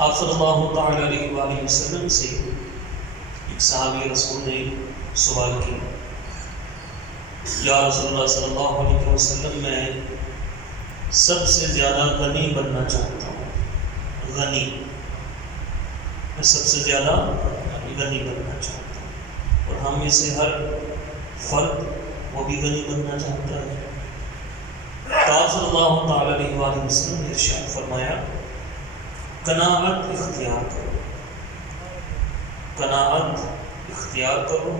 آپ صلی اللہ تعالیٰ علیہ وآلہ وسلم سے ایک صحابی رسول نے سوال کیا، یا رسول اللہ صلی اللہ علیہ وسلم، میں سب سے زیادہ غنی بننا چاہتا ہوں، غنی، میں سب سے زیادہ غنی بننا چاہتا ہوں، اور ہم میں سے ہر فرد وہ بھی غنی بننا چاہتا ہے۔ تو آپ صلی اللہ تعالیٰ علیہ وآلہ وسلم نے ارشاد فرمایا، قناعت اختیار کرو، قناعت اختیار کرو،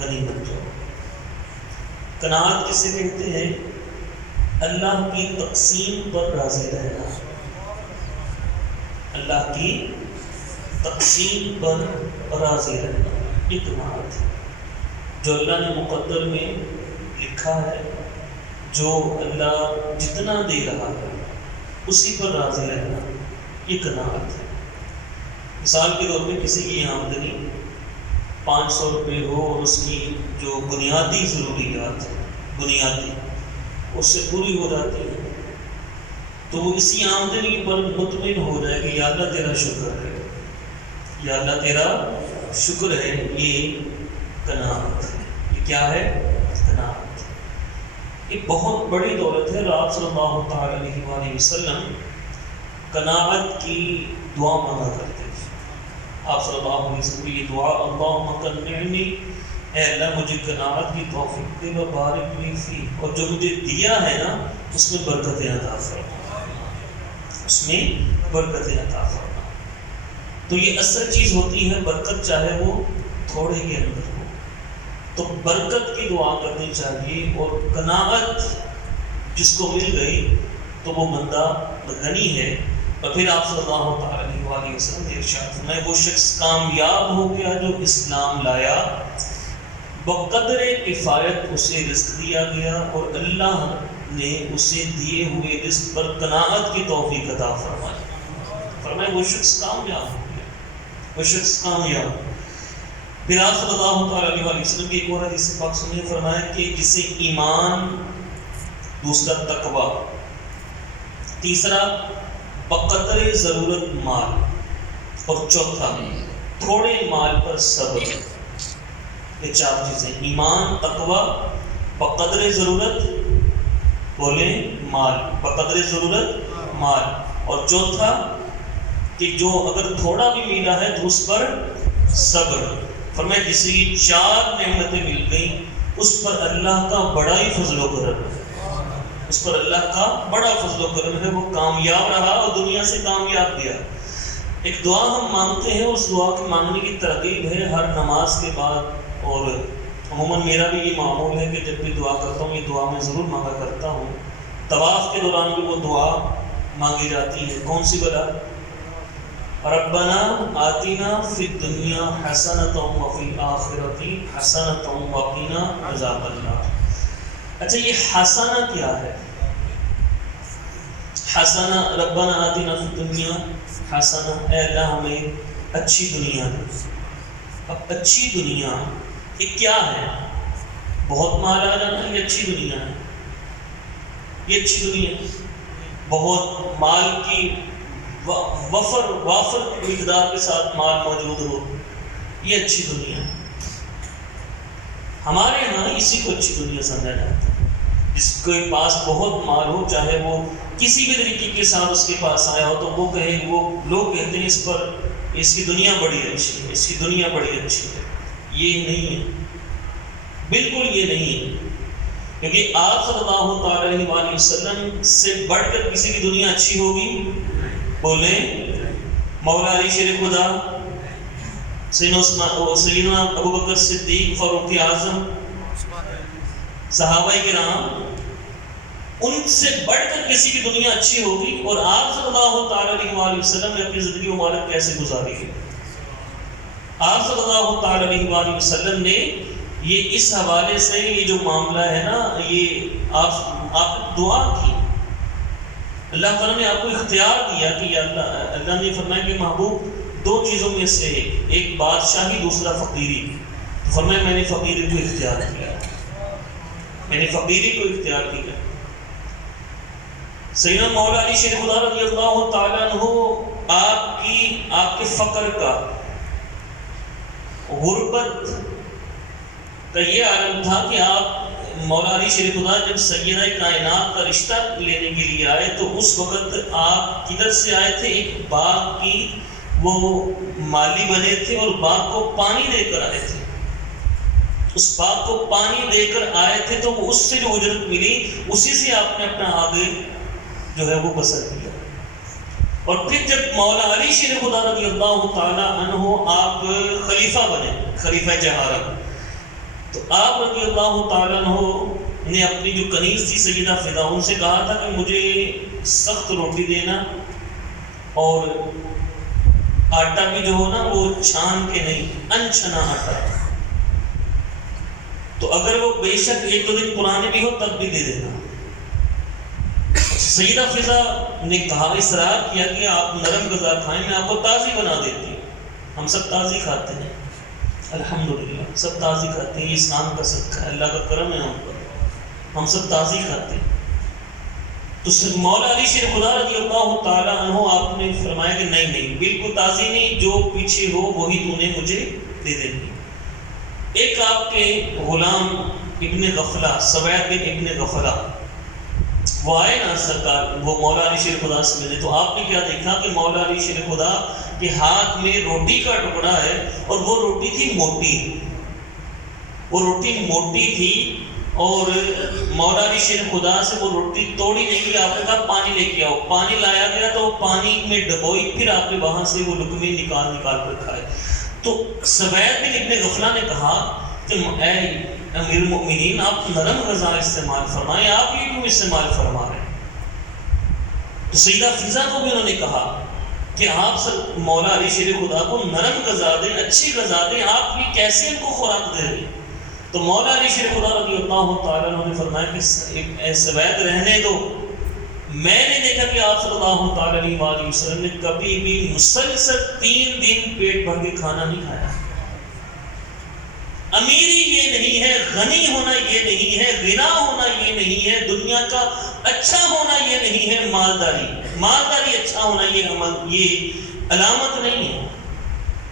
غنی بن جاؤ۔ قناعت کسے کہتے ہیں؟ اللہ کی تقسیم پر راضی رہنا، اللہ کی تقسیم پر راضی رہنا، یہ قناعت ہے۔ جو اللہ نے مقدر میں لکھا ہے، جو اللہ جتنا دے رہا ہے اسی پر راضی رہنا، یہ قناعت ہے۔ مثال کے طور پہ کسی کی آمدنی 500 روپے ہو اور اس کی جو بنیادی ضروریات ہیں، بنیادی اس سے پوری ہو جاتی ہے، تو وہ اسی آمدنی پر مطمئن ہو جائے کہ یا اللہ تیرا شکر ہے، یا اللہ تیرا شکر ہے، یہ قناعت ہے۔ یہ کیا ہے؟ قناعت۔ یہ بہت بڑی دولت ہے۔ آپ صلی اللہ تعالیٰ علیہ وآلہ وسلم قناعت کی دعا مانگا کرتے تھے۔ آپ صلی اللہ علیہ وسلم کی یہ دعا، اللہم قنعنی، اے اللہ مجھے قناعت کی توفیق دے، وبارک لی فی، اور جو مجھے دیا ہے نا اس میں برکتیں عطا فرما، اس میں برکتیں عطا فرما۔ تو یہ اصل چیز ہوتی ہے برکت، چاہے وہ تھوڑے کے اندر ہو، تو برکت کی دعا کرنی چاہیے۔ اور قناعت جس کو مل گئی تو وہ بندہ غنی ہے۔ اور پھر آپ صلی اللہ تعالیٰ علیہ وآلہ وسلم نے ارشاد فرمایا، وہ شخص کامیاب ہو گیا جو اسلام لایا، بقدر کفایت اسے رزق دیا گیا، اور اللہ نے اسے دیے ہوئے رزق پر قناعت کی توفیق عطا فرمائی۔ فرمایا وہ شخص کامیاب ہو گیا، وہ شخص کامیاب۔ پھر آپ صلی اللہ تعالیٰ علیہ وآلہ وسلم کی ایک اور حدیث پاک سنیے، فرمایا کہ جسے ایمان، دوسرا تقوی، تیسرا بقدر ضرورت مال، اور چوتھا تھوڑے مال پر صبر، یہ چار چیزیں، ایمان، تقوی، بقدر ضرورت، بولیں مال، بقدر ضرورت مال، اور چوتھا کہ جو اگر تھوڑا بھی ملا ہے تو اس پر صبر۔ فرمایا جسے یہ چار نعمتیں مل گئیں اس پر اللہ کا بڑا ہی فضل و کرم ہے، اس پر اللہ کا بڑا فضل و کرم ہے، وہ کامیاب رہا اور دنیا سے کامیاب گیا۔ ایک دعا ہم مانگتے ہیں، اس دعا کے مانگنے کی ترغیب ہے ہر نماز کے بعد، اور عموماً میرا بھی یہ معمول ہے کہ جب بھی دعا کرتا ہوں یہ دعا میں ضرور مانگا کرتا ہوں۔ طواف کے دوران بھی وہ دعا مانگی جاتی ہے، کون سی بلا؟ ربنا آتنا فی الدنیا حسنۃ وفی الآخرۃ حسنۃ وقنا عذاب النار۔ اچھا یہ حسنہ کیا ہے؟ حسنہ، ربنا آتنا فی الدنیا حسنہ، اے اللہ ہمیں اچھی دنیا دے۔ اب اچھی دنیا یہ کیا ہے؟ بہت مال آ جانا، یہ اچھی دنیا ہے، یہ اچھی دنیا ہے۔ بہت مال کی وافر مقدار کے ساتھ مال موجود ہو، یہ اچھی دنیا ہے۔ ہمارے یہاں اسی کو اچھی دنیا سمجھا جاتا ہے۔ جس کے پاس بہت مال ہو، چاہے وہ کسی بھی طریقے کے ساتھ اس کے پاس آیا ہو، تو وہ کہے، وہ لوگ کہتے ہیں اس پر، اس کی دنیا بڑی اچھی ہے، اس کی دنیا بڑی اچھی ہے۔ یہ نہیں ہے، بالکل یہ نہیں ہے، کیونکہ آپ صلی اللہ تعالیٰ علیہ وآلہ وسلم سے بڑھ کر کسی کی دنیا اچھی ہوگی؟ بولیں مولا علی شیر خدا، سیدنا ابو بکر صدیق، فاروق اعظم، صحابہ کرام، ان سے بڑھ کر کسی کی دنیا اچھی ہوگی؟ اور آپ صلی اللہ تعالیٰ علیہ وآلہ وسلم نے اپنی زندگی مبارک کیسے گزاری ہے؟ آپ صلی اللہ تعالیٰ علیہ وآلہ وسلم نے یہ اس حوالے سے یہ جو معاملہ ہے نا، یہ آپ دعا کی، اللہ تعالیٰ نے آپ کو اختیار دیا کہ یا اللہ نے فرمایا کہ محبوب دو چیزوں میں سے ایک بادشاہی، دوسرا فقیری، تو فرمایا میں نے فقیری کو اختیار کیا، میں نے فقیری کو اختیار کیا۔ سیدنا مولا علی شیر خدا رضی اللہ تعالیٰ عنہ آپ کی آپ کے فقر کا، غربت کا یہ عالم تھا کہ آپ مولا علی شیر خدا جب سیدہ کائنات کا رشتہ لینے کے لیے آئے تو اس وقت آپ کدھر سے آئے تھے؟ ایک باغ کی وہ مالی بنے تھے اور باغ کو پانی دے کر آئے تھے. اس باغ کو پانی دے کر آئے تھے تو اس سے جو اجرت ملی اسی سے آپ نے اپنا آگے جو ہے وہ بسر کیا. اور پھر جب مولا علی شیر خدا رضی اللہ تعالی عنہ آپ خلیفہ بنے، خلیفہ جہارم، تو آپ رضی اللہ تعالیٰ عنہ نے اپنی جو کنیز تھی سیدہ فضا ان سے کہا تھا کہ مجھے سخت روٹی دینا اور آٹا بھی جو ہو نا وہ چھان کے نہیں، انچھنا آٹا، تو اگر وہ بے شک ایک دو دن پرانے بھی ہو تب بھی دے دینا. سیدہ فضا نے کہا، اصرار کیا کہ آپ نرم غذا کھائیں، میں آپ کو تازی بنا دیتی ہوں. ہم سب تازی کھاتے ہیں الحمدللہ، سب تازی کھاتے ہیں، یہ اسلام کا صدقہ ہے، اللہ کا کرم ہے ہم پر، ہم سب تازی کھاتے ہیں. تو مولا علی شیر خدا رضی اللہ تعالیٰ عنہ آپ نے فرمایا کہ نہیں نہیں، بالکل تازی نہیں، جو پیچھے ہو وہی تو نے مجھے دے دینی. ایک آپ کے غلام ابن غفلہ، سوید بن ابن غفلہ، وہ آئے نا سرکار، وہ مولا علی شیر خدا سے ملے، تو آپ نے کیا دیکھا کہ مولا علی شیر خدا کے ہاتھ میں روٹی کا ٹکڑا ہے اور وہ روٹی تھی موٹی، وہ روٹی موٹی تھی، اور مولا علی شیر خدا سے وہ روٹی توڑی نہیں گئی. آپ نے کہا پانی لے کے آؤ، پانی لایا گیا تو پانی میں ڈبوئی، پھر آپ نے وہاں سے وہ لقمے نکال کر کھائے. تو سوید بن ابن غفلہ نے کہا کہ اے امیر المؤمنین، آپ نرم غذا استعمال فرمائیں، آپ یہ کیوں استعمال فرما رہے ہیں؟ تو سیدہ فضا کو بھی انہوں نے کہا کہ آپ مولا علی شیر خدا کو نرم غذا دیں، اچھی غذا دیں، آپ یہ کیسے ان کو خوراک دے رہے ہیں؟ تو مولا علی شیر خدا رضی اللہ تعالیٰ عنہ نے فرمایا کہ اے سوید رہنے دو، میں نے دیکھا کہ آپ صلی اللہ تعالیٰ علیہ وسلم نے کبھی بھی مسلسل 3 دن پیٹ بھر کے کھانا نہیں کھایا. امیری یہ نہیں ہے، غنی ہونا یہ نہیں ہے، غنا ہونا یہ نہیں ہے، دنیا کا اچھا ہونا یہ نہیں ہے، مالداری اچھا ہونا یہ علامت نہیں ہے.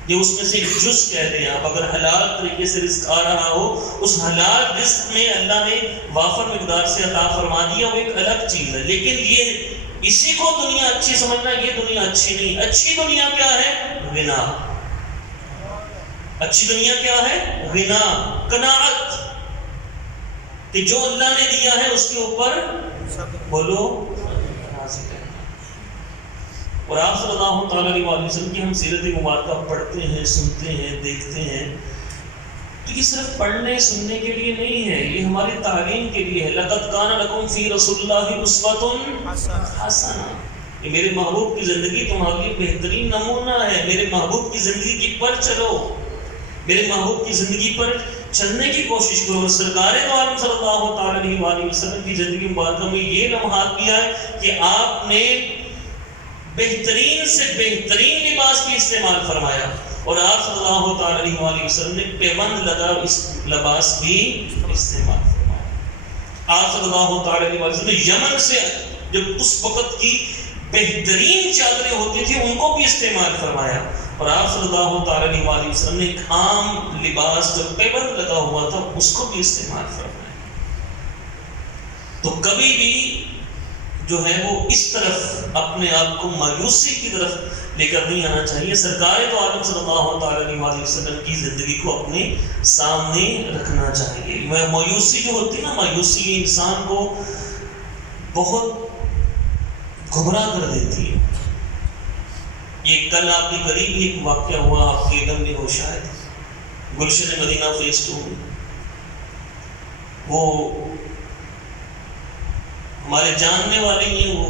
یہ اس میں سے ایک جز کہہ دیں آپ. اگر حلال طریقے سے رزق آ رہا ہو، اس حلال رزق میں اللہ نے وافر مقدار سے عطا فرما دیا، وہ ایک الگ چیز ہے. لیکن یہ اسی کو دنیا اچھی سمجھنا، یہ دنیا اچھی نہیں. اچھی دنیا کیا ہے؟ غنا. اچھی دنیا کیا ہے؟ غنا، قناعت، کہ جو اللہ نے دیا ہے اس کے اوپر بولو راضی رہنا. اور آپ صلی اللہ تعالیٰ علیہ وسلم کی ہم سیرت مبارکہ پڑھتے ہیں، سنتے ہیں، دیکھتے ہیں، تو یہ صرف پڑھنے سننے کے لیے نہیں ہے، یہ ہماری تعلیم کے لیے ہے. لَقَدْ كَانَ لَكُمْ فِي رَسُولِ اللَّهِ أُسْوَةٌ حَسَنَةٌ. یہ میرے محبوب کی زندگی تمہارے لیے بہترین نمونہ ہے. میرے محبوب کی زندگی کی پر چلو، میرے محبوب کی زندگی پر چلنے کی کوشش کرو. سرکار دو عالم صلی اللہ تعالیٰ علیہ وسلم کی زندگی مبارکہ میں یہ لمحات بھی آئے کہ آپ نے بہترین سے بہترین لباس بھی استعمال فرمایا، اور آپ صلی اللہ تعالیٰ علیہ وسلم نے پیوند لگا اس لباس بھی استعمال فرمایا. آپ صلی اللہ تعالیٰ علیہ وسلم نے یمن سے جب اس وقت کی بہترین چادریں ہوتی تھیں ان کو بھی استعمال فرمایا، اور آپ صلی اللہ تعالیٰ علیہ وسلم نے ایک عام لباس جو پیوند لگا ہوا تھا اس کو بھی استعمال فرمایا. تو کبھی بھی جو ہے وہ اس طرف اپنے آپ کو مایوسی کی طرف لے کر نہیں آنا چاہیے. سرکار تو عالم صلی اللہ تعالیٰ علیہ وسلم کی زندگی کو اپنے سامنے رکھنا چاہیے. مایوسی جو ہوتی ہے نا، مایوسی انسان کو بہت گھبراہ کر دیتی ہے. یہ کل آپ کے قریب ہی ایک واقعہ ہوا، آپ کے علم میں ہو شاید، گلشن مدینہ فیس 2 میں. وہ ہمارے جاننے والے ہی ہیں، وہ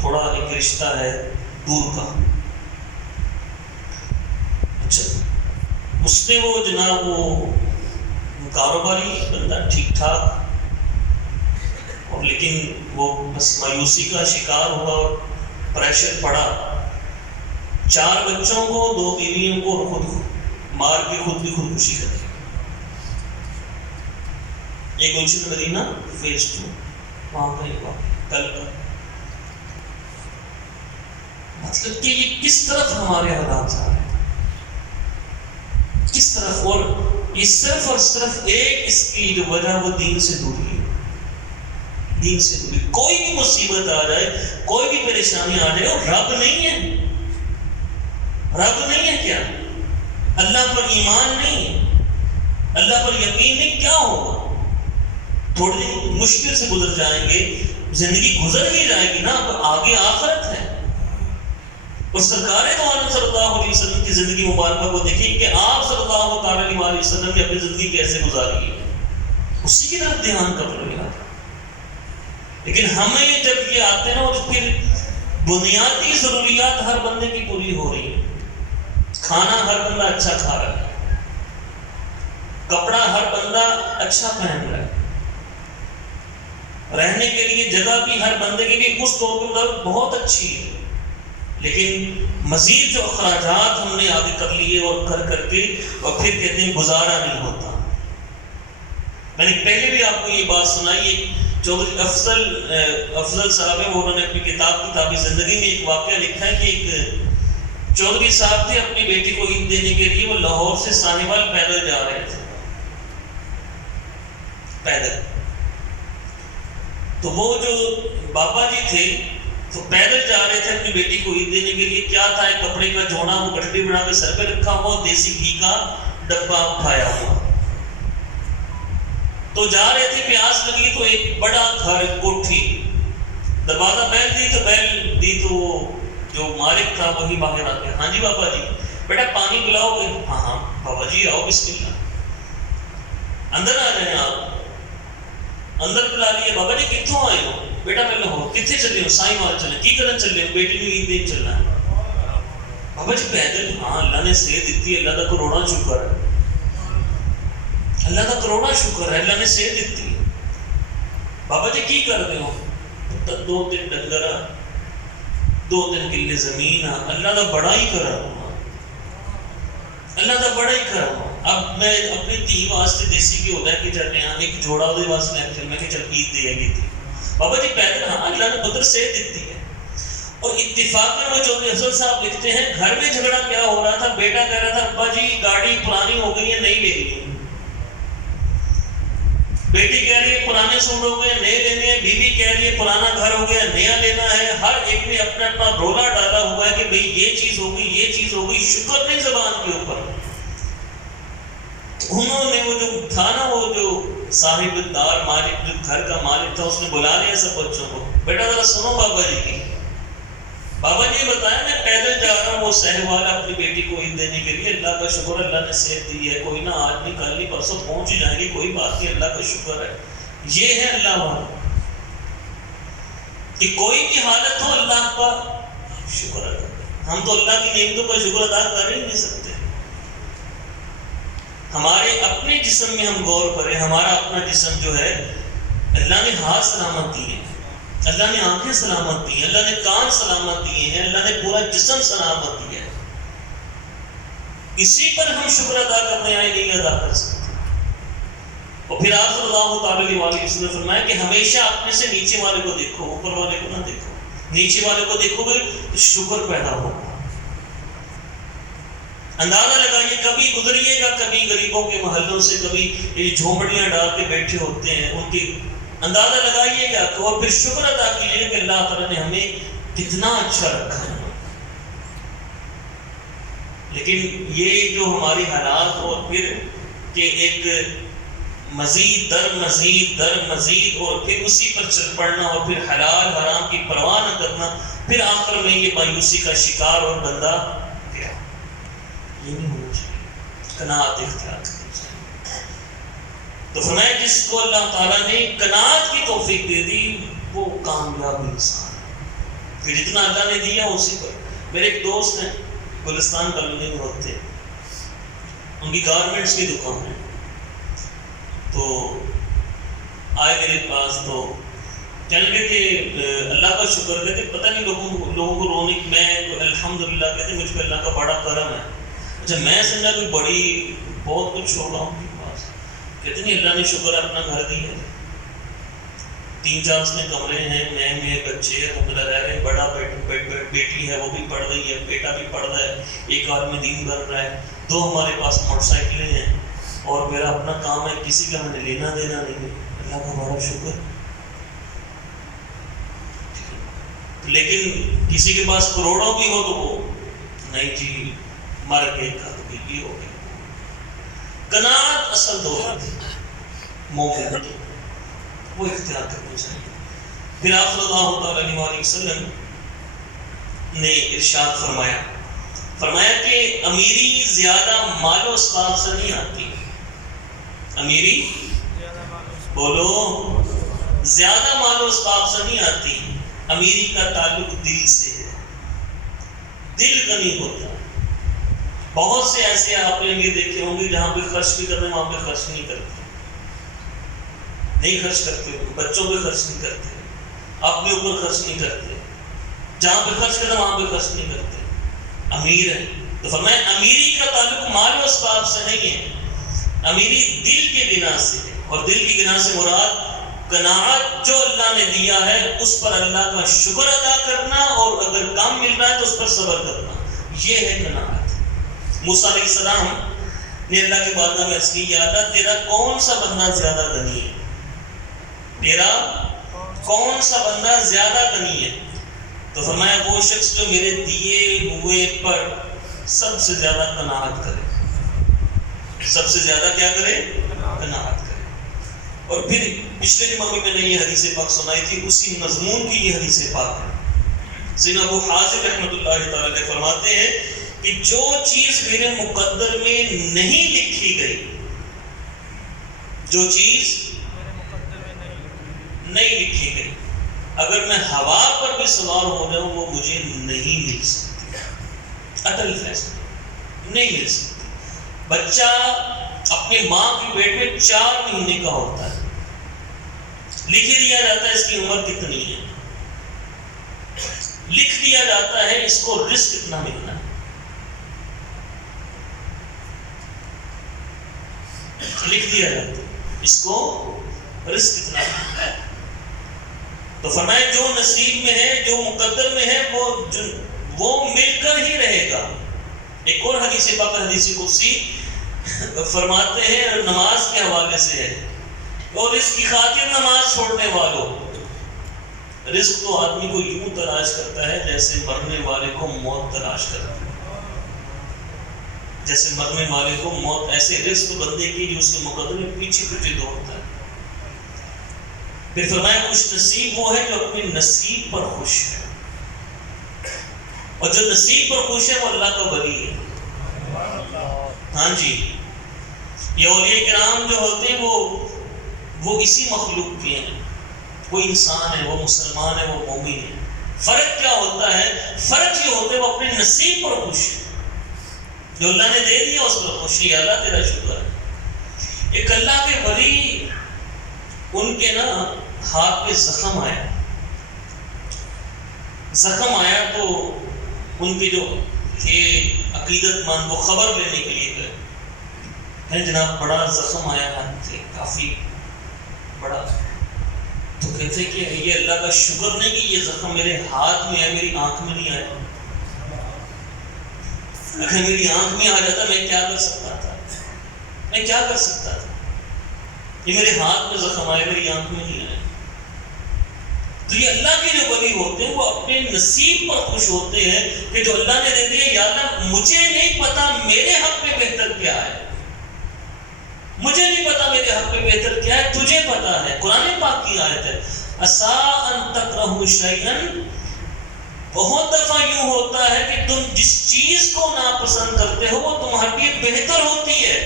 تھوڑا ایک رشتہ ہے دور کا. اچھا، اس نے وہ جناب وہ کاروباری بندہ ٹھیک ٹھاک، اور لیکن وہ بس مایوسی کا شکار ہوا اور پریشر پڑا. 4 بچوں کو، 2 بیویوں کو خود مار کے خود بھی خودکشی کر دی. یہ گلشن مدینہ فیس 2 وہاں کا ایک واقعہ کل کا. مطلب کہ یہ کس طرف ہمارے حالات جا رہے ہیں، کس طرف، اور یہ صرف اور صرف ایک اس کی جو وجہ وہ دین سے دوری ہے، دین سے دوری۔ کوئی بھی مصیبت آ جائے، کوئی بھی پریشانی آ جائے، اور رب نہیں ہے، رب نہیں ہے کیا؟ اللہ پر ایمان نہیں ہے، اللہ پر یقین نہیں، کیا ہوگا؟ تھوڑے دن مشکل سے گزر جائیں گے، زندگی گزر ہی جائے گی نا، اب آگے آخرت ہے۔ اور سرکار دو عالم صلی اللہ علیہ وسلم کی زندگی مبارکہ کو دیکھیں کہ آپ صلی اللہ علیہ وسلم نے اپنی زندگی کیسے گزاری ہے، اسی کی طرف دھیان کر لو یار۔ لیکن ہمیں جب یہ آتے ہیں نا، اور پھر بنیادی ضروریات ہر بندے کی پوری ہو رہی ہے، کھانا ہر بندہ اچھا کھا رہا ہے، کپڑا ہر بندہ اچھا پہن رہا ہے، رہنے کے لیے جگہ بھی ہر بندے کے لیے اس طور پر بہت اچھی ہے، لیکن مزید جو اخراجات ہم نے آگے کر لیے اور کر کے، اور پھر کہتے ہیں گزارا نہیں ہوتا۔ میں نے پہلے بھی آپ کو یہ بات سنائی، چودھری افضل صاحب ہیں، انہوں نے اپنی کتاب زندگی میں ایک واقعہ لکھا ہے کہ ایک چودھری صاحب تھے، اپنی بیٹی کو عید دینے کے لیے وہ لاہور سے سانیوال پیدل جا رہے تھے، پیدل۔ تو وہ جو بابا جی تھے تو پیدل جا رہے تھے اپنی بیٹی کو عید دینے کے لیے، کیا تھا، ایک کپڑے کا جوڑا وہ گٹھڑی بنا کے سر پہ رکھا ہوا، دیسی گھی کا ڈبہ اٹھایا ہوا، تو جا رہے تھے، پیاس لگی تو ایک بڑا گھر کوٹھی، دروازہ بیل دی تو وہ جو مالک تھا وہی باہر آ گیا، ہاں جی بابا جی بیٹا پانی پلاؤ گے؟ ہاں ہاں بابا جی آؤ بسم اللہ، اندر آ جائیں آپ۔ اندر بلا لیے، بابا جی کتوں آئے ہو؟ بیٹا میں لاہور۔ کتنے چلے ہو؟ سائی مال چلے۔ کی کرن چلے ہو؟ بیٹی کو عید دین چلنا ہے۔ بابا جی پیدل؟ ہاں اللہ نے صحت دیتی ہے، اللہ کا کروڑا شکر ہے، اللہ کا کروڑا شکر ہے، اللہ نے صحت دیتی ہے۔ بابا جی کی کر رہے ہو؟ 2-3 ڈنگر، 2-3 کلے زمین، اللہ کا بڑا ہی کرم، اللہ کا بڑا ہی کرم۔ اب میں اپنی دھی واسطے دیسی گھی ہوتا ہے کہ چل رہے ہیں، ایک جوڑا ہوتے واسطے چل میں کہ چل عید دے گی تھی۔ بابا جی پیدل؟ ہاں اللہ نے قدرت صحت دیتی ہے۔ اور اتفاق میں چودھری افضل صاحب لکھتے ہیں گھر میں جھگڑا کیا ہو رہا تھا، بیٹا کہہ رہا تھا ابا جی گاڑی پرانی ہو گئی ہے، نئی لے لی، بیٹی کہہ رہی ہے پرانے سوٹ ہو گئے نئے لینے ہیں، بیوی کہہ رہی ہے پرانا گھر ہو گیا نیا لینا ہے، ہر ایک نے اپنا اپنا رولا ڈالا ہوا ہے کہ بھئی یہ چیز ہو گئی، یہ چیز ہو گئی، شکر نہیں زبان کے اوپر۔ انہوں نے وہ جو تھا نا، وہ جو صاحب دار مالک، جو گھر کا مالک تھا، اس نے بلا لیا سب بچوں کو، بیٹا ذرا سنو بابا جی کی۔ بابا جی بتایا میں پیدل جا رہا ہوں وہ سہوالا اپنی بیٹی کو عید دینے کے لیے، اللہ کا شکر اللہ نے صحت دی ہے، کوئی نہ آج نہیں کل نہیں پرسوں پہنچ ہی جائیں گے، کوئی بات نہیں، اللہ کا شکر ہے۔ یہ ہے اللہ والا کہ کوئی بھی حالت ہو اللہ کا شکر ادا کریں۔ ہم تو اللہ کی نعمتوں کا شکر ادا کر ہی نہیں سکتے۔ ہمارے اپنے جسم میں ہم غور کریں، ہمارا اپنا جسم جو ہے اللہ نے ہاتھ سلامت دیے ہیں، اللہ نے آنکھیں سلامت دی ہیں، اللہ نے کان سلامت دیے ہیں، اللہ نے پورا جسم سلامت دیا ہے، اسی پر ہم شکر ادا کرنے آئے نہیں ادا کر سکتے۔ اور پھر آپ صلی اللہ علیہ وسلم نے فرمایا کہ ہمیشہ اپنے سے نیچے والے کو دیکھو، اوپر والے کو نہ دیکھو، نیچے والے کو دیکھو گے تو شکر پیدا ہوگا۔ اندازہ لگائیے، کبھی گزریے گا کبھی غریبوں کے محلوں سے، کبھی یہ جھونپڑیاں ڈال کے بیٹھے ہوتے ہیں، ان کی اندازہ لگائیے گا، اور پھر شکر ادا کیجیے کہ اللہ تعالیٰ نے ہمیں کتنا اچھا رکھا ہے۔ لیکن یہ جو ہماری حالات، اور پھر کہ ایک مزید در مزید اور پھر اسی پر چل پڑنا، اور پھر حلال حرام کی پرواہ نہ کرنا، پھر آخر میں یہ مایوسی کا شکار اور بندہ گیا۔ یہ نہیں ہونا چاہیے، قناعت اختیار کرنی چاہیے۔ تو فرمایا جس کو اللہ تعالیٰ نے قناعت کی توفیق دے دی وہ کامیاب انسان ہے، پھر جتنا اللہ نے دیا اسی پر۔ میرے ایک دوست ہیں گلستان کالونی میں ہوتے ہیں، ان کی گارمنٹس کی دکان ہے، تو آئے میرے پاس تو کہنے لگے کہ اللہ کا شکر، کہتے پتہ نہیں لوگوں کو رونے، میں الحمدللہ کہتے مجھ پہ اللہ کا بڑا کرم ہے۔ اچھا میں سمجھا کوئی بڑی بہت کچھ ہو رہا ہوں کے پاس، کہتے نہیں اللہ نے شکر اپنا گھر دیا۔ 3-4 اس میں کمرے ہیں، میں بچے الحمدللہ رہ رہے ہیں، بڑا بیٹی ہے وہ بھی پڑھ رہی ہے، بیٹا بھی پڑھ رہا ہے، ایک آدمی دین بھر رہا ہے، 2 ہمارے پاس موٹر سائیکلیں ہیں، اور میرا اپنا کام ہے، کسی کا میں نے لینا دینا نہیں ہے، اللہ کا بڑا شکر۔ لیکن کسی کے پاس کروڑوں بھی ہو تو وہ نہیں جی مر گئے کر یہ ہو گیا۔ قناعت اصل دولت مومن کی، وہ اختیار کرنا چاہیے۔ پھر آپ صلی اللہ علیہ وآلہ وسلم نے ارشاد فرمایا کہ امیری زیادہ مال و اسباب سے نہیں آتی، امیری بولو زیادہ مال و اسباب سے نہیں آتی، امیری کا تعلق دل سے ہے، دل غنی ہوتا ہے۔ بہت سے ایسے آپ نے یہ دیکھے ہوں گے جہاں پہ خرچ بھی کرنے وہاں پہ خرچ نہیں خرچ کرتے، بچوں پہ خرچ نہیں کرتے، اپنے اوپر خرچ نہیں کرتے، جہاں پہ خرچ کرنا وہاں پہ خرچ نہیں کرتے، امیر ہے۔ تو فرمایا امیری کا تعلق مال و اسباب سے نہیں ہے، امیری دل کے بنا سے ہے، اور دل کی بنا سے مراد قناعت جو اللہ نے دیا ہے اس پر اللہ کا شکر ادا کرنا، اور اگر کم مل رہا ہے تو اس پر صبر کرنا، یہ ہے قناعت۔ موسیٰ علیہ السلام نے اللہ کی بارگاہ میں عرض کی، یا اللہ تیرا کون سا بندہ زیادہ غنی ہے، تیرا کون سا بندہ زیادہ غنی ہے؟ تو فرمایا وہ شخص جو میرے دیے ہوئے پر سب سے زیادہ قناعت کرے، سب سے زیادہ کیا کرے؟ قناعت کرے۔ اور پھر پچھلے جمعہ میں نے یہ حدیث پاک سنائی تھی، اسی مضمون کی یہ حدیث پاک ہے۔ سیدنا ابو حازم رحمۃ اللہ تعالی علیہ فرماتے ہیں کہ جو چیز میرے مقدر میں نہیں لکھی گئی، جو چیز نہیں لکھی گئی، اگر میں ہوا پر بھی سوار ہو جاؤں وہ مجھے نہیں مل سکتی، اٹل فیصلہ نہیں مل سکتی۔ بچہ اپنے ماں کے پیٹ میں 4 مہینے کا ہوتا ہے، لکھ دیا جاتا ہے اس کی عمر کتنی ہے، لکھ دیا جاتا ہے اس کو رزق کتنا ملنا ہے، لکھ دیا جاتا ہے اس کو رزق کتنا ملنا ہے۔ تو فرمایا جو نصیب میں ہے، جو مقدر میں ہے، وہ مل کر ہی رہے گا۔ ایک اور حدیث پاک حدیث قدسی فرماتے ہیں، نماز کے حوالے سے ہے، اور اس کی خاطر نماز چھوڑنے والوں، رزق تو آدمی کو یوں تلاش کرتا ہے جیسے مرنے والے کو موت تلاش کرتا ہے، جیسے مرنے والے کو موت، ایسے رزق بندے کی جو اس کے مقدر میں پیچھے پیچھے دوڑتا ہے۔ پھر فرمایا خوش نصیب وہ ہے جو اپنے نصیب پر خوش ہے، اور جو نصیب پر خوش ہے وہ اللہ کا ولی ہے۔ ہاں جی، یہ اولیاء کرام جو ہوتے ہیں وہ اسی مخلوق کے ہیں، وہ انسان ہے، وہ مسلمان ہے، وہ مومن ہے۔ فرق کیا ہوتا ہے؟ فرق یہ ہوتا ہے وہ اپنے نصیب پر خوش ہے، جو اللہ نے دے دیا اس پر خوشی ہے، اللہ تیرا شکر ہے۔ ایک اللہ کے ولی، ان کے نا ہاتھ پہ زخم آیا تو ان کے جو تھے عقیدت مند وہ خبر لینے کے لیے گئے، جناب بڑا زخم آیا ہاتھ سے، کافی بڑا۔ تو کہتے کہ یہ اللہ کا شکر نہیں کہ یہ زخم میرے ہاتھ میں ہے، میری آنکھ میں نہیں آیا، اگر میری آنکھ میں آ جاتا میں کیا کر سکتا تھا، میں کیا کر سکتا تھا؟ یہ میرے ہاتھ میں زخم آئے، میری آنکھ میں نہیں آئے۔ تو یہ اللہ کے جو ولی ہوتے ہیں وہ اپنے نصیب پر خوش ہوتے ہیں کہ جو اللہ نے دے دیا، یا اللہ مجھے نہیں پتا میرے حق میں بہتر کیا ہے، مجھے نہیں پتا میرے حق میں بہتر کیا ہے، تجھے پتا ہے۔ قرآن پاک کی آیت ہے، عَسَىٰ أَن تَكْرَهُوا شَيْئًا، بہت دفعہ یوں ہوتا ہے کہ تم جس چیز کو ناپسند کرتے ہو وہ تمہارے لیے بہتر ہوتی ہے۔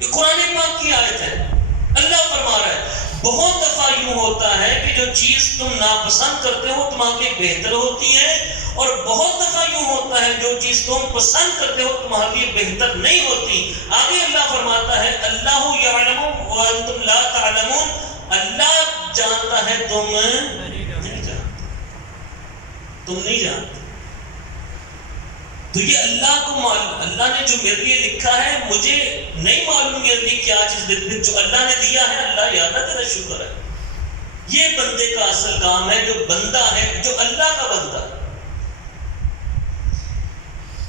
یہ قرآن پاک کی آیت ہے، اللہ فرما رہا ہے بہت دفعہ یوں ہوتا ہے کہ جو چیز تم ناپسند کرتے ہو تمہارے لیے بہتر ہوتی ہے، اور بہت دفعہ یوں ہوتا ہے جو چیز تم پسند کرتے ہو تمہارے لیے بہتر نہیں ہوتی۔ آگے اللہ فرماتا ہے اللہ یعلم وانتم لا تعلمون، اللہ جانتا ہے تم نہیں جانتے، تم نہیں جانتے۔ تو یہ اللہ نے جو میرے لیے لکھا ہے، مجھے نہیں معلوم میرے لیے کیا چیز جو اللہ نے دیا ہے، اللہ یاد ہے تیرا شکر ہے، یہ بندے کا اصل کام ہے، جو بندہ ہے، جو اللہ کا بندہ ہے۔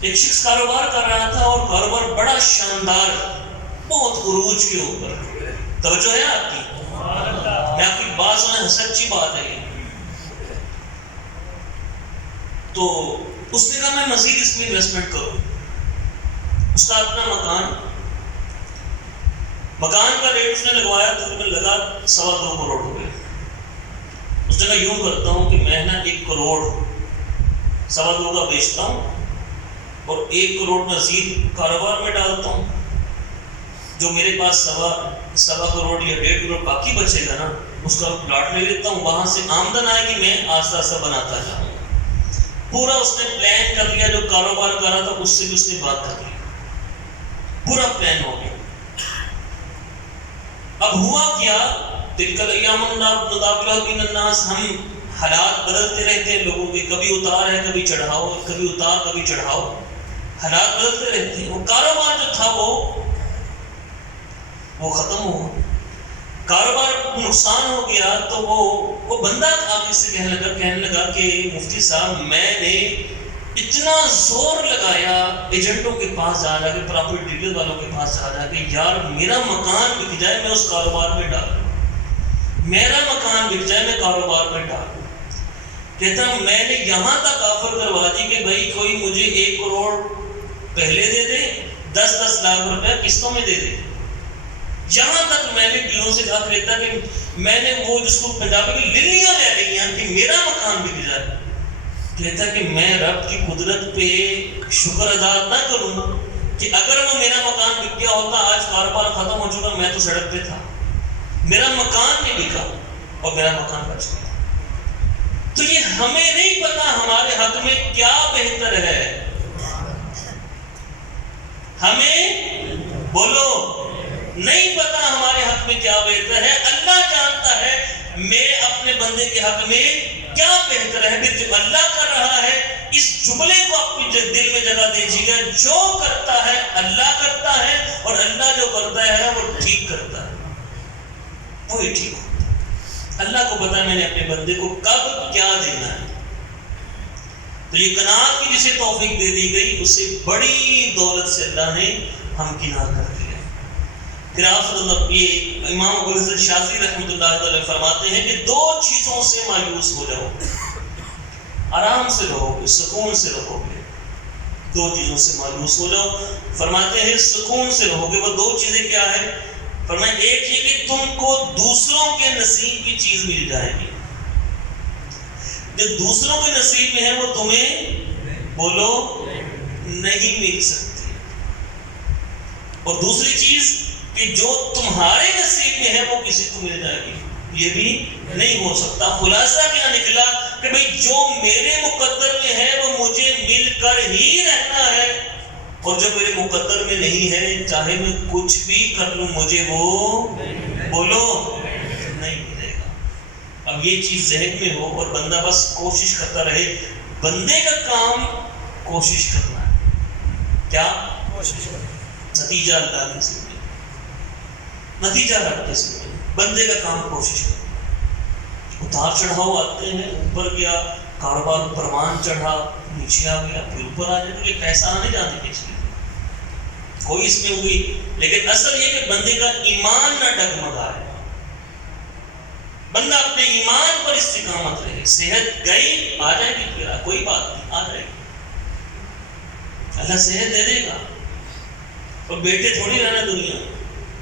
ایک شخص کاروبار کر رہا تھا اور کاروبار بڑا شاندار، بہت عروج کے اوپر، توجہ ہے آپ کی، میں آپ کی بات سنیں، سچی بات ہے یہ۔ تو اس نے کہا میں مزید اس میں انویسٹمنٹ کروں۔ اس کا اپنا مکان کا ریٹ اس نے لگوایا، تقریباً لگا 2.25 کروڑ روپے۔ اس نے کہا یوں کرتا ہوں کہ میں نا 1 کروڑ 2.25 کا بیچتا ہوں اور 1 کروڑ مزید کاروبار میں ڈالتا ہوں، جو میرے پاس 1.25 کروڑ یا 1.5 کروڑ باقی بچے گا نا، اس کا پلاٹ لے لیتا ہوں، وہاں سے آمدن آئے گی، میں آہستہ آہستہ بناتا جاؤں۔ پورا اس نے پلان کر لیا، جو کاروبار کر رہا تھا اس سے بھی اس نے بات کر لی، پورا پلان ہو گیا۔ اب ہوا کیا، تلک الایام نداولها بین الناس، ہم حالات بدلتے رہتے ہیں لوگوں کے، کبھی اتار ہے کبھی چڑھاؤ، کبھی اتار کبھی چڑھاؤ، حالات بدلتے رہتے ہیں۔ وہ کاروبار جو تھا وہ ختم ہوا، کاروبار نقصان ہو گیا۔ تو وہ بندہ آگے سے کہنے لگا کہ مفتی صاحب میں نے اتنا زور لگایا ایجنٹوں کے پاس جا کے، پراپرٹی ڈیلر والوں کے پاس جا کے، یار میرا مکان بک جائے میں اس کاروبار میں ڈالوں، میرا مکان بک جائے میں کاروبار میں ڈالوں۔ کہتا میں نے یہاں تک آفر کروا دی کہ بھائی کوئی مجھے 1 کروڑ پہلے دے دے، 10 لاکھ روپے قسطوں میں دے دے۔ یہاں تک میں نے دلوں سے کہا لیتا کہ میں نے وہ جس کو پنجابی میں للیاں لے رہی ہیں کہ میرا مکان بک جائے۔ کہتا کہ میں رب کی قدرت پہ شکر ادا نہ کروں کہ اگر وہ میرا مکان بک گیا ہوتا، آج کاروبار ختم ہو چکا، میں تو سڑک پہ تھا، میرا مکان نہیں بکا اور میرا مکان بچ گیا۔ تو یہ ہمیں نہیں پتا ہمارے حق میں کیا بہتر ہے، ہمیں بولو نہیں پتا ہمارے حق میں کیا بہتر ہے، اللہ جانتا ہے میرے اپنے بندے کے حق میں کیا بہتر ہے۔ پھر جو اللہ کر رہا ہے، اس جملے کو اپنے دل میں جگہ دیجیے گا، جو کرتا ہے اللہ کرتا ہے، اور اللہ جو کرتا ہے وہ ٹھیک کرتا ہے، وہی ٹھیک ہوتا ہے۔ اللہ کو پتا ہے میں نے اپنے بندے کو کب کیا دینا ہے۔ تو یہ قناعت کی جسے توفیق دے دی گئی، اس سے بڑی دولت سے اللہ نے ہمکنار کر دیا۔ پھر آپ صلی اللہ، یہ امام ابو الحسن شاذلی رحمۃ اللہ علیہ فرماتے ہیں کہ 2 چیزوں سے مایوس ہو جاؤ، آرام سے رہو گے، سکون سے رہو گے، 2 چیزوں سے مایوس ہو جاؤ۔ فرماتے ہیں سکون سے رہو گے، وہ 2 چیزیں کیا ہے؟ فرمایا ایک یہ کہ تم کو دوسروں کے نصیب کی چیز مل جائے گی، جو دوسروں کے نصیب میں ہے وہ تمہیں بولو نہیں مل سکتی، اور دوسری چیز کہ جو تمہارے نصیب میں ہے وہ کسی کو مل جائے گی، یہ بھی نہیں ہو سکتا۔ خلاصہ کیا نکلا کہ بھئی جو میرے مقدر میں ہے وہ مجھے مل کر ہی رہنا ہے، اور جو میرے مقدر میں نہیں ہے چاہے میں کچھ بھی کر لوں مجھے وہ بولو نہیں ملے گا۔ اب یہ چیز ذہن میں ہو اور بندہ بس کوشش کرتا رہے۔ بندے کا کام کوشش کرنا ہے، کیا کوشش کرنا، نتیجہ اللہ کے ذمہ، نتیجہ رب کے ذمہ۔ بندے کا کام کوشش کرنا۔ اتار چڑھاؤ آتے ہیں، اوپر گیا کاروبار، پروان چڑھا نیچے آ گیا، پھر اوپر آ جائے، تو پیسہ آنے جانے کی چیز کوئی اس میں ہوئی، لیکن اصل یہ کہ بندے کا ایمان نہ ڈگمگائے، بندہ اپنے ایمان پر استقامت رہے۔ صحت گئی آ جائے گی، پھر کوئی بات نہیں، آ جائے گی، اللہ صحت دے دے گا، اور بیٹے تھوڑی رہنا دنیا میں،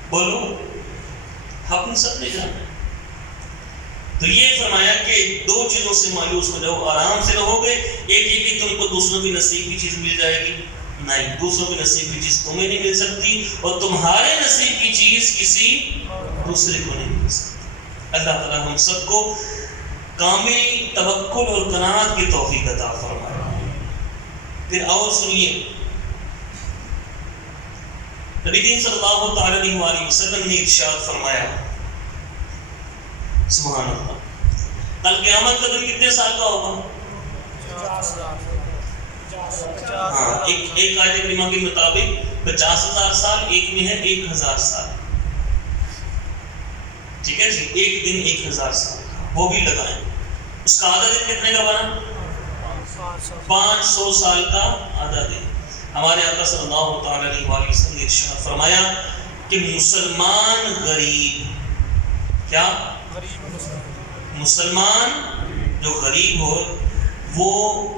بولو حق سب نے جانا ہے۔ تو یہ فرمایا کہ 2 چیزوں سے مایوس ہو جاؤ، آرام سے رہو گے۔ ایک یہ کہ تم کو دوسروں کی نصیب کی چیز مل جائے گی، نہیں، دوسروں کی نصیب کی چیز تمہیں نہیں مل سکتی، اور تمہارے نصیب کی چیز کسی دوسرے کو نہیں مل سکتی۔ اللہ تعالیٰ ہم سب کو کامل توکل اور قناعت کی توفیق عطا فرمائے۔ پھر اور سنیے، نبی کریم صلی اللہ تعالی علیہ وسلم نے ارشاد فرمایا، سبحان اللہ، کل قیامت کا دن کتنے سال کا ہوگا؟ 50,000۔ ہاں، ایک آیت کریمہ کے مطابق 50,000 سال، ایک میں ہے 1,000 سال، ٹھیک ہے جی، ایک دن 1,000 سال کا۔ وہ بھی لگائیں. اس کا آدھا دن کتنے کا بنا؟ 500 سال کا آدھا دن. ہمارے آقا صلی اللہ تعالی علیہ وآلہ وسلم نے ارشاد فرمایا کہ مسلمان غریب، کیا؟ مسلمان جو غریب ہو وہ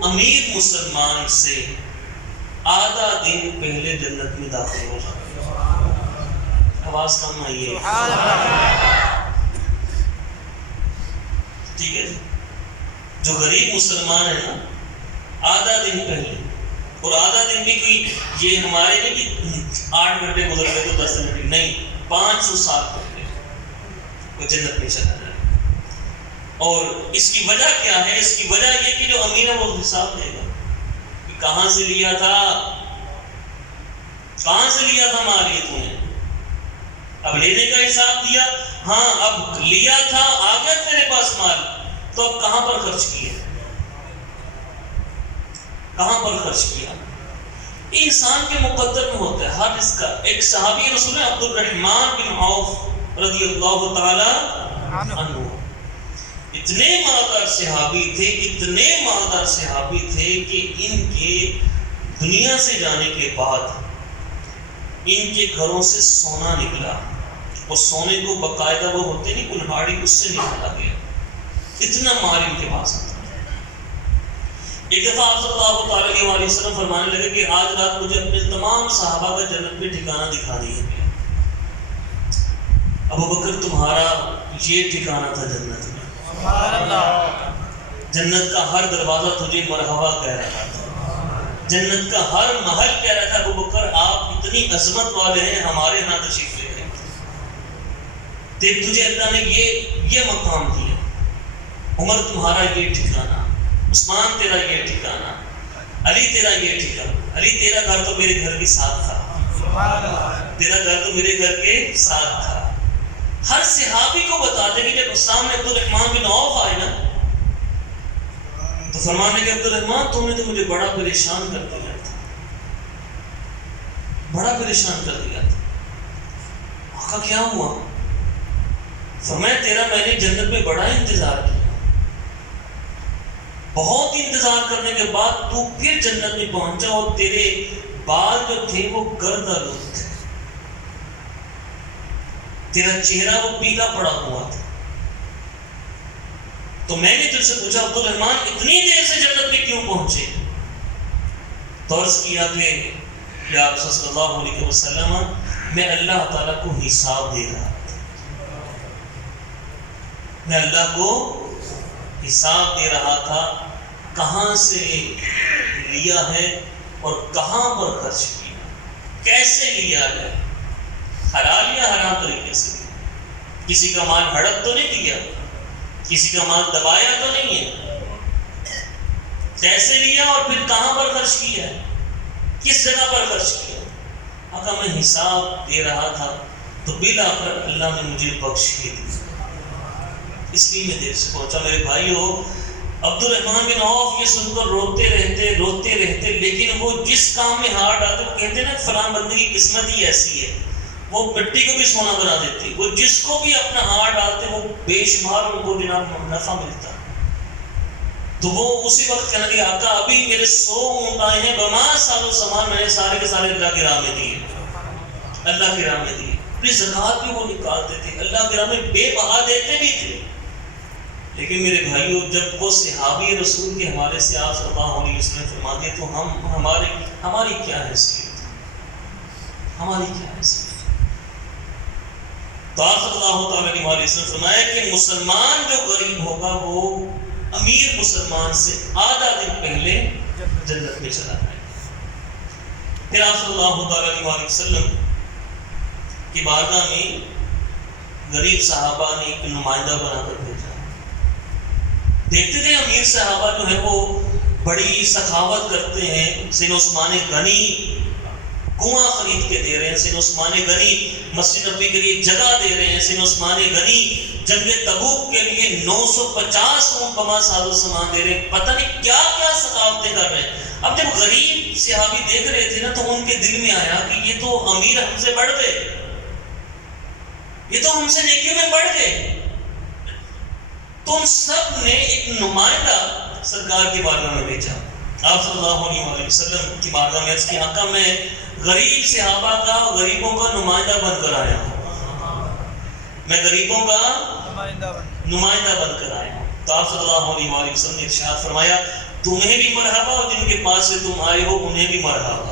امیر مسلمان سے آدھا دن پہلے جنت میں داخل ہو جائے. آواز کم آئی ہے. ٹھیک ہے جی. جو غریب مسلمان ہے نا، آدھا دن پہلے، اور آدھا دن بھی کوئی یہ ہمارے نہیں کہ 8 گھنٹے گزر گئے تو 10 منٹ نہیں، 500 سال پہلے وہ جنت میں چلا جائے. اور اس کی وجہ کیا ہے؟ اس کی وجہ یہ کہ جو امیر ہے وہ حساب دے گا کہ کہاں سے لیا تھا، کہاں سے لیا تھا مال یہ تو نے. اب لینے کا حساب دیا، ہاں اب لیا تھا، آ گیا تیرے پاس مال، تو اب کہاں پر خرچ کیا، کہاں پر خرچ کیا. یہ انسان کے مقدر میں ہوتا ہے ہر اس کا. ایک صحابی رسول عبد الرحمن بن عوف رضی اللہ تعالی عنہ، اتنے مالدار صحابی تھے، اتنے مالدار صحابی تھے کہ ان کے دنیا سے جانے کے بعد ان کے گھروں سے سونا نکلا، اور سونے کو باقاعدہ وہ ہوتے نہیں کلہاڑی، اس سے نکالا گیا. اتنا مال ان کے پاس آتا. ایک دفعہ آپ صلی اللہ تعالی علیہ وآلہ وسلم فرمانے لگے کہ آج رات مجھے اپنے تمام صحابہ کا جنت میں ٹھکانہ دکھا دیا گیا. ابو بکر تمہارا یہ ٹھکانہ تھا جنت میں. جنت کا ہر دروازہ تجھے مرحبا کہہ رہا تھا، جنت کا ہر محل کہہ رہا تھا ابو بکر آپ اتنی عظمت والے ہیں، ہمارے یہاں تشریف لے رہے ہیں. دیکھ تجھے اللہ نے یہ مقام دیا. عمر تمہارا یہ ٹھکانہ، عثمان تیرا یہ ٹھکانہ، علی تیرا یہ ٹھکانہ. علی تیرا گھر تو میرے گھر کے ساتھ تھا، تیرا گھر تو میرے گھر کے ساتھ تھا. ہر صحابی کو بتاتے کہ جب سامنے عبد الرحمن بن عوف آئے نا تو فرمانے کہ عبد الرحمن تم نے تو مجھے بڑا پریشان کر دیا تھا، بڑا پریشان کر دیا تھا. آقا کیا ہوا؟ فرمایا تیرا میں نے جنت میں بڑا انتظار کیا، بہت انتظار کرنے کے بعد تو پھر جنت میں پہنچا اور تیرے بال جو تھے وہ گرد آلود تھے، تیرا چہرہ وہ پیلا پڑا ہوا تھا. تو میں نے تجھ سے پوچھا عبد الرحمن اتنی دیر سے جنت میں کیوں پہنچے؟ تو عرض کیا کہ آپ صلی اللہ علیہ وسلم میں اللہ تعالیٰ کو حساب دے رہا تھا، میں اللہ کو حساب دے رہا تھا کہاں سے لیا ہے اور کہاں پر خرچ کیا، کیسے لیا ہے، حلال یا حرام طریقے سے. کسی کا مال ہڑپ تو نہیں کیا، کسی کا مال دبایا تو نہیں ہے، کیسے لیا اور پھر کہاں پر خرچ کیا ہے، کس جگہ پر خرچ کیا. آقا میں حساب دے رہا تھا تو بالآخر اللہ نے مجھے بخش ہی دیا، اس لیے میں دیر سے پہنچا. میرے بھائیو، عبد الرحمن بن عوف یہ سن کر روتے رہتے، لیکن وہ جس کام میں ہاتھ ڈالتے، وہ کہتے ہیں نا فلاں بندے کی قسمت ہی ایسی ہے، وہ مٹی کو بھی سونا بنا دیتے. وہ جس کو بھی اپنا ہاتھ ڈالتے وہ بے شمار ان کو جناب نفع ملتا. تو وہ اسی وقت کہنے لگے آقا ابھی میرے 100 اونٹ آئے ہیں، بما سالو سامان میں نے سارے کے سارے اللہ کی راہ میں دیے، اللہ کی راہ میں دیے. اپنی زکوٰۃ بھی وہ نکالتے تھے، اللہ کی راہ میں بے بہا دیتے بھی تھے. لیکن میرے بھائیو، جب وہ صحابی رسول کے حوالے سے آپ صلی اللہ علیہ وسلم فرماتے تو ہماری کیا حیثیت، ہماری کیا حیثیت. تو آپ صلی اللہ تعالیٰ علیہ وسلم فرمایا کہ مسلمان جو غریب ہوگا وہ امیر مسلمان سے آدھا دن پہلے جنت میں چلا جائے گا. پھر آپ صلی اللہ تعالیٰ علیہ وسلم کی بارگاہ میں غریب صحابہ نے ایک نمائندہ بنا کر بھیجا. دیکھتے تھے امیر صحابہ جو ہیں وہ بڑی سخاوت کرتے ہیں. سید عثمان غنی کنواں خرید کے دے رہے ہیں، سید عثمان غنی مسجد نبوی کے لیے جگہ دے رہے ہیں، سید عثمان غنی جنگ تبوک کے لیے 950 اونٹ بما ساز و سامان دے رہے ہیں. پتہ نہیں کیا کیا سخاوتیں کر رہے ہیں. اب جب غریب صحابی دیکھ رہے تھے نا تو ان کے دل میں آیا کہ یہ تو امیر ہم سے بڑھ گئے، یہ تو ہم سے نیکیوں میں بڑھ گئے. تو ان سب نے ایک نمائندہ سرکار کی بارگاہ میں بھیجا. آپ صلی اللہ علیہ وسلم کی بارگاہ میں عرض کی آقا میں غریب صحابہ کا غریبوں کا نمائندہ بن کر آیا ہوں. میں غریبوں کا نمائندہ بن کر آیا ہوں. تو آپ صلی اللہ علیہ وسلم نے ارشاد فرمایا تمہیں بھی مرحبا اور جن کے پاس سے تم آئے ہو انہیں بھی مرحبا.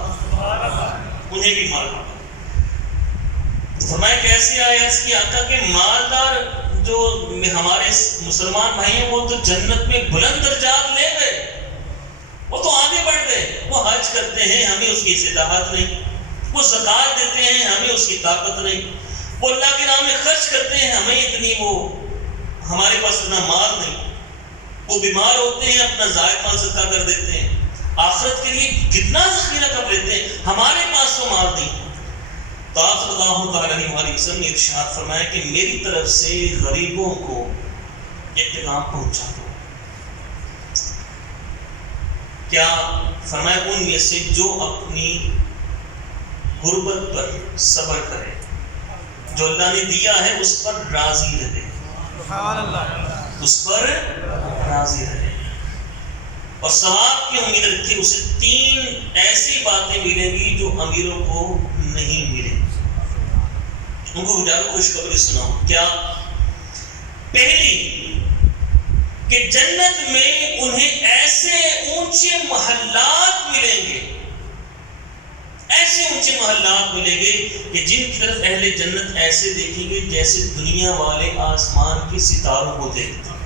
انہیں بھی مرحبا. فرمایا کیسے آئے؟ عرض کی آقا کہ مالدار جو ہمارے مسلمان بھائی ہیں وہ تو جنت میں بلند درجات لے گئے، وہ تو آگے بڑھ گئے. وہ حج کرتے ہیں، ہمیں اس کی استطاعت نہیں. وہ زکوٰۃ دیتے ہیں، ہمیں اس کی طاقت نہیں. وہ اللہ کے نام میں خرچ کرتے ہیں، ہمیں اتنی ہمارے پاس اتنا مال نہیں. وہ بیمار ہوتے ہیں، اپنا زائد مال صدقہ کر دیتے ہیں. آخرت کے لیے کتنا ذخیرہ کر لیتے ہیں، ہمارے پاس تو مال نہیں. تو آپ صلی اللہ علیہ وسلم نے ارشاد فرمایا کہ میری طرف سے غریبوں کو یہ پیغام پہنچا دو. کیا فرمایا؟ ان میں سے جو اپنی غربت پر صبر کرے، جو اللہ نے دیا ہے اس پر راضی رہے، اس پر راضی رہے اور ثواب کی امید رکھے، اسے 3 ایسی باتیں ملیں گی جو امیروں کو نہیں ملیں. ان کو جا کر خوشخبری سناؤ. کیا؟ پہلی کہ جنت میں انہیں ایسے اونچے محلات ملیں گے، ایسے اونچے محلات ملیں گے کہ جن کی طرف اہل جنت ایسے دیکھیں گے جیسے دنیا والے آسمان کے ستاروں کو دیکھتے ہیں.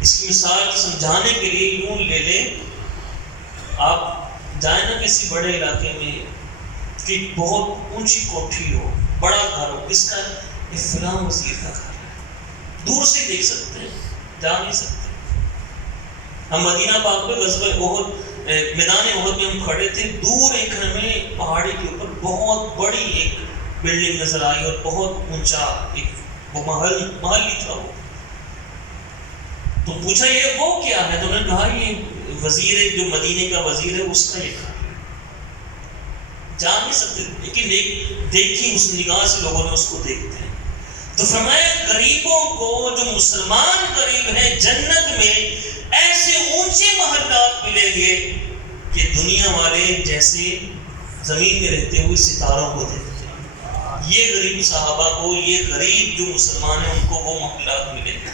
اس کی مثال سمجھانے کے لیے یوں لے لیں، آپ جائیں نا کسی بڑے علاقے میں کہ بہت اونچی کوٹھی ہو، بڑا گھر ہو، کس کا؟ یہ فلاں وزیر کا گھر ہے. دور سے دیکھ سکتے ہیں، جا نہیں سکتے. ہم مدینہ پاک میں غزوہ احد، میدان احد میں ہم کھڑے تھے، دور ایک ہمیں پہاڑی کے اوپر بہت بڑی ایک بلڈنگ نظر آئی اور بہت اونچا ایک وہ محل ہی تھا. وہ تو پوچھا یہ وہ کیا ہے؟ تو انہوں نے کہا یہ وزیر ہے، جو مدینے کا وزیر ہے اس کا یہ گھر. جا نہیں سکتے لیکن دیکھی اس نگاہ سے لوگوں نے اس کو دیکھتے ہیں. تو فرمایا غریبوں کو، جو مسلمان غریب ہیں، جنت میں ایسے اونچے محلات ملیں گے کہ دنیا والے جیسے زمین میں رہتے ہوئے ستاروں کو دیکھتے ہیں. یہ غریب صحابہ کو، یہ غریب جو مسلمان ہیں ان کو وہ محلات ملیں گے.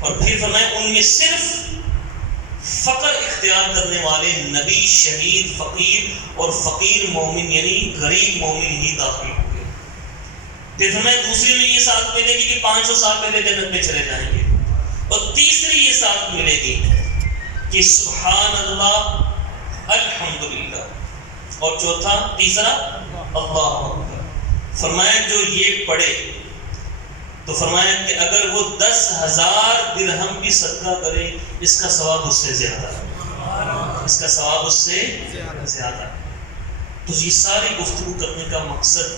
اور پھر فرمایا ان میں صرف فقر اختیار کرنے والے نبی، شہید، فقیر اور فقیر مومن یعنی غریب مومن ہی داخل ہوں گے. پھر فرمایا دوسری میں یہ ساتھ ملے گی کہ 500 سال پہلے جنت میں چلے جائیں گے. اور تیسری یہ ساتھ ملے گی کہ سبحان اللہ، الحمدللہ. اور چوتھا، تیسرا اللہ اکبر. فرمایا جو یہ پڑھے تو فرمایا کہ اگر وہ 10,000 درہم بھی صدقہ کرے اس کا ثواب اس سے زیادہ ہے، اس کا ثواب اس سے زیادہ ہے. تو یہ ساری گفتگو کرنے کا مقصد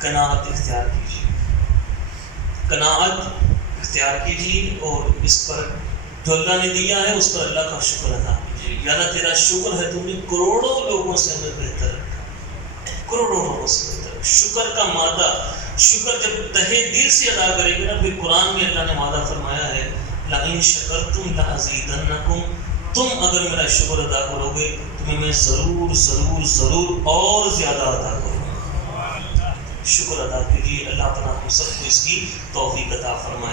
قناعت اختیار کیجیے، قناعت اختیار کیجیے اور اس پر جو اللہ نے دیا ہے اس پر اللہ کا شکر ادا کیجیے. یا اللہ تیرا شکر ہے تم نے کروڑوں لوگوں سے ہمیں بہتر رکھا، کروڑوں لوگوں سے بہتر. شکر کا مادہ، شکر جب تہے دل سے ادا کرے گا نا، پھر قرآن میں اللہ نے وعدہ فرمایا ہے لَإِن شَكَرْتُمْ لَأَزِيدَنَّكُمْ، تم اگر میرا شکر ادا کرو گے تمہیں میں ضرور ضرور ضرور اور زیادہ ادا کروں گا. شکر ادا کیجیے. اللہ تعالیٰ ہم سب کو اس کی توفیق عطا فرمائے.